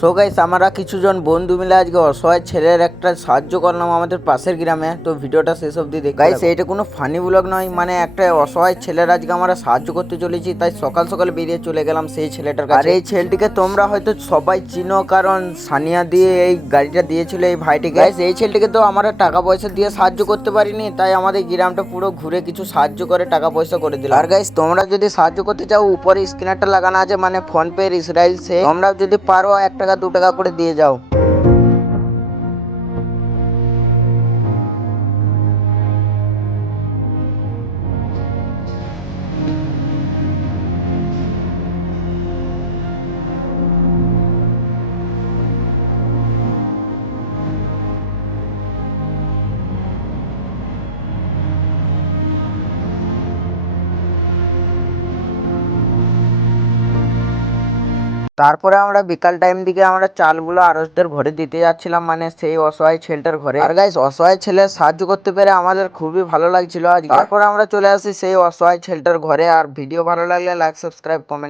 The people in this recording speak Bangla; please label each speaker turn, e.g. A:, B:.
A: সো গাইস আমরা কিছুজন বন্ধু মিলে আজকে অসহায় ছেলের একটা সাহায্য করলাম আমাদের পাশের গ্রামে। তো ভিডিওটা শেষ অবধি দেখ গাইস এটা কোনো ফানি ব্লগ নয় মানে একটা অসহায় ছেলের আজকে আমরা সাহায্য করতে চলেছি তাই সকাল সকাল বেরিয়ে চলে গেলাম সেই ছেলেটার কাছে। আর এই ছেলেটিকে তোমরা হয়তো সবাই চিনো কারণ সানিয়া দিয়ে এই গাড়িটা দিয়েছিল এই ভাইটিকে। গাইস এই ছেলেটিকে তো আমরা টাকা পয়সা দিয়ে সাহায্য করতে পারিনি তাই আমাদের গ্রামটা পুরো ঘুরে কিছু সাহায্য করে টাকা পয়সা করে দিল আর গাইস তোমরা যদি সাহায্য করতে চাও উপরে স্ক্রিনারটা লাগানো আছে মানে ফোন পে ইসরায়েল সে। তোমরা যদি পারো এক টাকা দু টাকা করে দিয়ে যাও। তারপরে আমরা বিকাল টাইম দিকে আমরা চালগুলো আরসদের ঘরে দিতে যাচ্ছিলাম মানে সেই অসহায় ছেলেটার ঘরে। আর গাইস অসহায় ছেলে সাহায্য করতে পেরে আমাদের খুবই ভালো লাগছিল। আজ তারপরে আমরা চলে আসি সেই অসহায় ছেলেটার ঘরে। আর ভিডিও ভালো লাগলে লাইক সাবস্ক্রাইব কমেন্ট